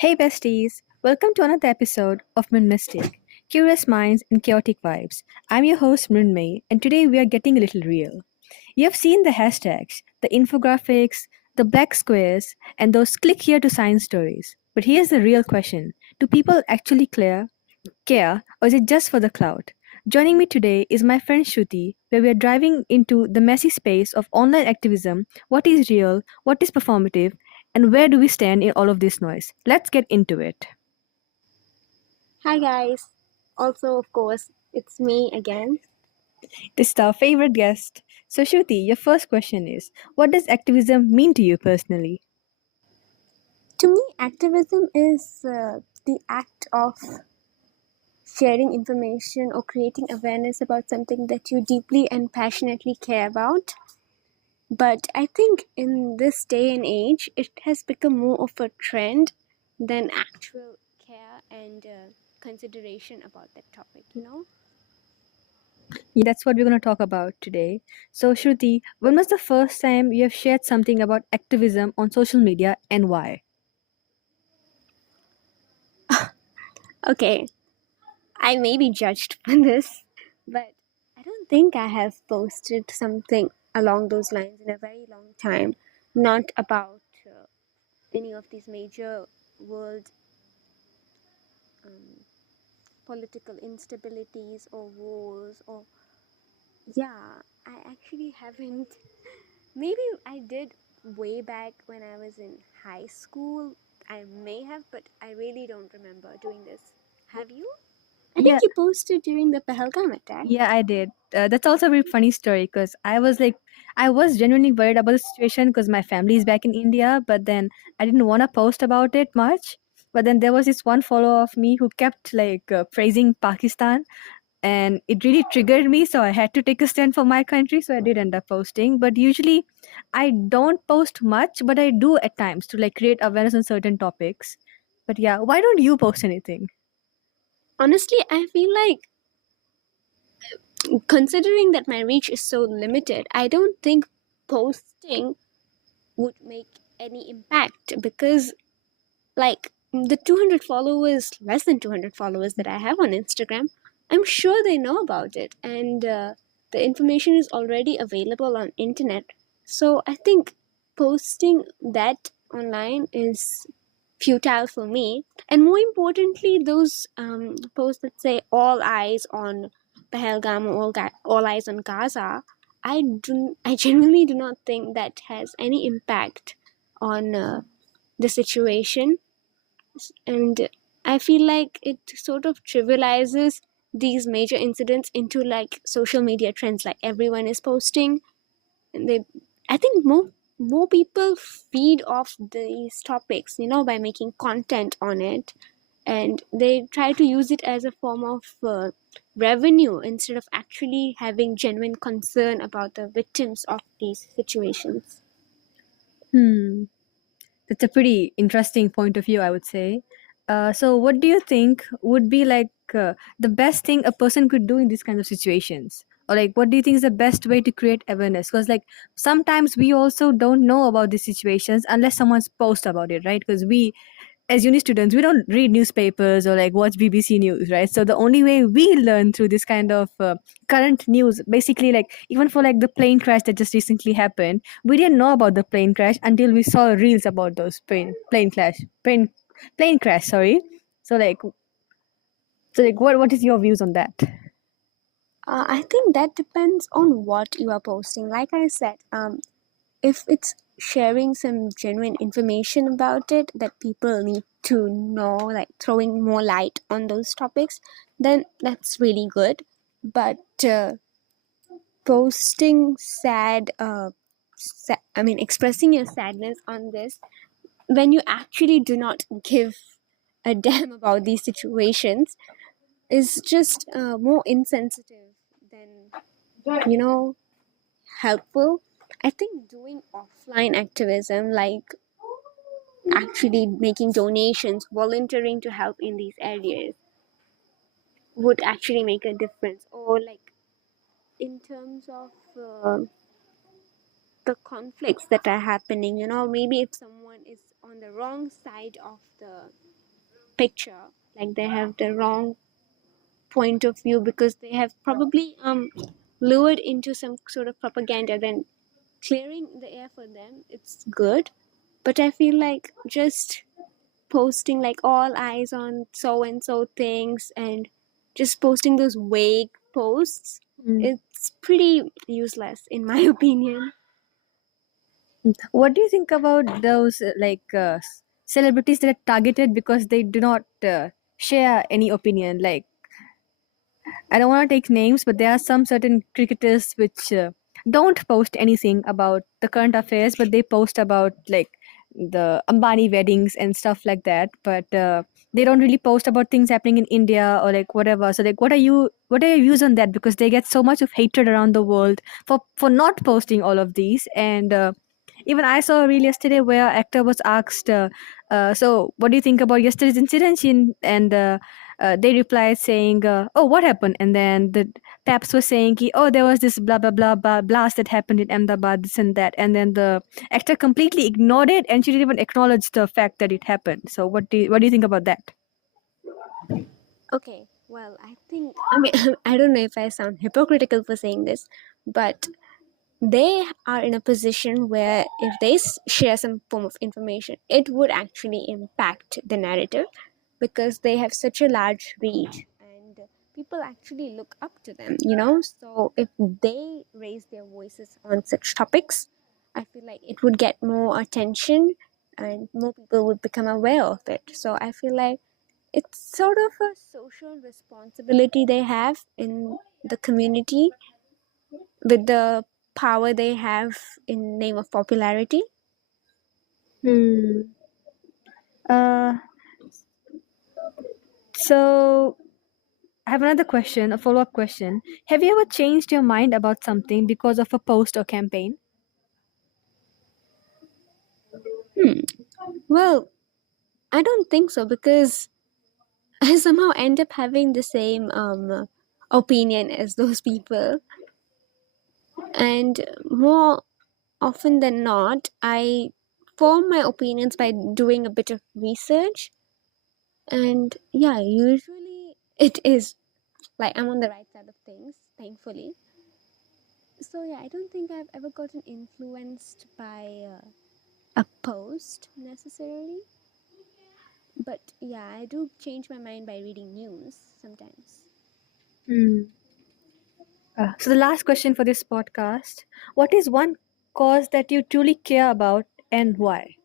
Hey besties, welcome to another episode of MrunMystique, Curious Minds and Chaotic Vibes. I'm your host MrunMay, and today we are getting a little real. You have seen the hashtags, the infographics, the black squares, and those click here to sign stories. But here's the real question. Do people actually care, or is it just for the clout? Joining me today is my friend Shruti, where we are driving into the messy space of online activism, what is real, what is performative, and where do we stand in all of this noise? Let's get into it. Hi guys. Also, of course, it's me again. This is our favorite guest. So, Shruti, your first question is what does activism mean to you personally? To me, activism is the act of sharing information or creating awareness about something that you deeply and passionately care about. But I think in this day and age, it has become more of a trend than actual care and consideration about that topic. Yeah, that's what we're going to talk about today. So, Shruti, when was the first time you have shared something about activism on social media and why? Okay, I may be judged for this, but I don't think I have posted something along those lines in a very long time. Not about any of these major world um, political instabilities or wars, or yeah, I actually haven't. Maybe I did way back when I was in high school. I may have, but I really don't remember doing this. Have you? I think Yeah, you posted during the Pahalgam attack. yeah, I did. That's also a very funny story because I was genuinely worried about the situation because my family is back in India, but then I didn't want to post about it much. But then there was this one follower of me who kept praising Pakistan, and it really triggered me. So I had to take a stand for my country. So I did end up posting. But usually, I don't post much, but I do at times to like create awareness on certain topics. But yeah, why don't you post anything? Honestly, I feel like considering that my reach is so limited, I don't think posting would make any impact because, like, the 200 followers, less than 200 followers that I have on Instagram, I'm sure they know about it, and the information is already available on internet. So I think posting that online is futile for me. And more importantly, those posts that say all eyes on Pahalgam or all eyes on Gaza, I genuinely do not think that has any impact on the situation. And I feel like it sort of trivializes these major incidents into like social media trends, like everyone is posting, and they, I think more people feed off these topics, by making content on it, and they try to use it as a form of revenue instead of actually having genuine concern about the victims of these situations. Hmm. That's a pretty interesting point of view, I would say. So, what do you think would be the best thing a person could do in these kinds of situations? Or, like, what do you think is the best way to create awareness? Because, like, sometimes we also don't know about these situations unless someone's post about it, right? Because we, as uni students, we don't read newspapers or like watch BBC News, right? So the only way we learn through this kind of current news, basically, like even for like the plane crash that just recently happened, we didn't know about the plane crash until we saw reels about those plane crash. Sorry. So like, what is your views on that? I think that depends on what you are posting. Like I said, if it's sharing some genuine information about it that people need to know, like throwing more light on those topics, then that's really good. But posting expressing your sadness on this when you actually do not give a damn about these situations is just more insensitive than, helpful. I think doing offline activism, like actually making donations, volunteering to help in these areas, would actually make a difference. Or, like, in terms of the conflicts that are happening, maybe if someone is on the wrong side of the picture, like they have the wrong point of view because they have probably lured into some sort of propaganda. Then clearing the air for them, it's good, but I feel like just posting like all eyes on so and so things and just posting those vague posts, Mm. it's pretty useless in my opinion. What do you think about those celebrities that are targeted because they do not share any opinion? Like, I don't want to take names, but there are some certain cricketers which don't post anything about the current affairs, but they post about like the Ambani weddings and stuff like that. But they don't really post about things happening in India or like whatever. So like, what are your views on that? Because they get so much of hatred around the world for not posting all of these. And even I saw a reel yesterday where actor was asked, "So what do you think about yesterday's incident?" And they replied saying, "Oh, what happened?" And then the Paps was saying, "Oh, there was this blah blah blah blah blast that happened in Ahmedabad, this and that." And then the actor completely ignored it, and she didn't even acknowledge the fact that it happened. So what do you think about that? Okay, well, I think, I mean, I don't know if I sound hypocritical for saying this, but they are in a position where if they share some form of information, it would actually impact the narrative because they have such a large reach and people actually look up to them, you know. So if they raise their voices on such topics, I feel like it would get more attention and more people would become aware of it. So I feel like it's sort of a social responsibility they have in the community with the power they have in name of popularity. Hmm. Uh, so I have another question, a follow up question. Have you ever changed your mind about something because of a post or campaign? Hmm. Well, I don't think so because I somehow end up having the same opinion as those people, and more often than not, I form my opinions by doing a bit of research, and yeah, usually it is like I'm on the right side of things, thankfully. So yeah, I don't think I've ever gotten influenced by a post necessarily, but yeah, I do change my mind by reading news sometimes. Hmm. So the last question for this podcast: what is one cause that you truly care about and why?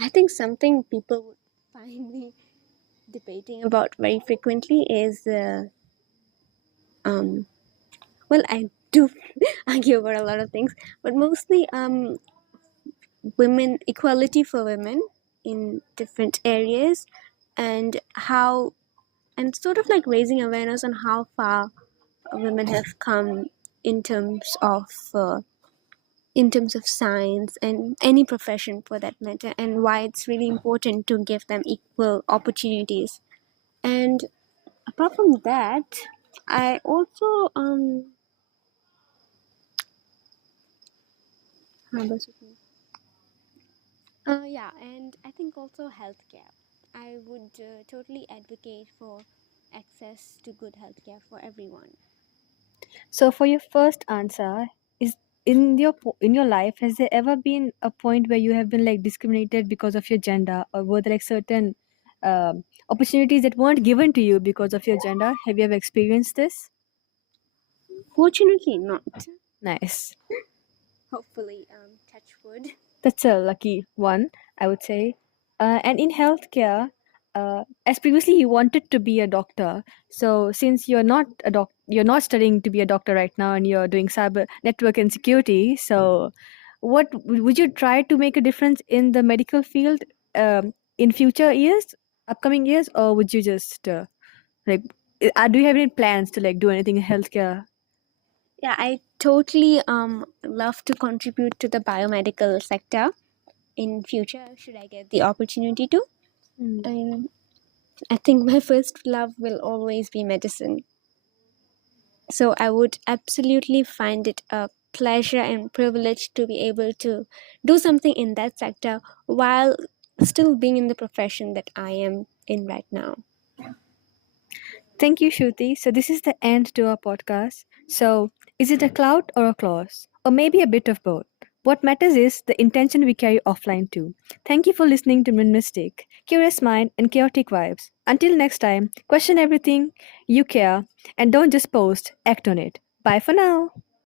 I think something people would find me debating about very frequently is um well, I do argue about a lot of things, but mostly women equality for women in different areas, and how, and sort of like raising awareness on how far women have come in terms of science and any profession for that matter, and why it's really important to give them equal opportunities. And apart from that, I also yeah, and I think also healthcare. I would totally advocate for access to good healthcare for everyone. So for your first answer, is in your life, has there ever been a point where you have been like discriminated because of your gender, or were there like certain opportunities that weren't given to you because of your gender? Have you ever experienced this? Fortunately, not. Nice. Hopefully, touch wood. That's a lucky one, I would say. And in healthcare, as previously you wanted to be a doctor, so since you're not studying to be a doctor right now, and you're doing cyber network and security. So, what would you try to make a difference in the medical field in future years, upcoming years, or would you just like? Do you have any plans to like do anything in healthcare? Yeah, I totally love to contribute to the biomedical sector in future should I get the opportunity to. Hmm. And I think my first love will always be medicine. So I would absolutely find it a pleasure and privilege to be able to do something in that sector while still being in the profession that I am in right now. Thank you, Shruti. So, this is the end to our podcast. So, is it a clout or a clause? Or maybe a bit of both? What matters is the intention we carry offline too. Thank you for listening to MrunMystique, Curious Mind and Chaotic Vibes. Until next time, question everything you care and don't just post, act on it. Bye for now.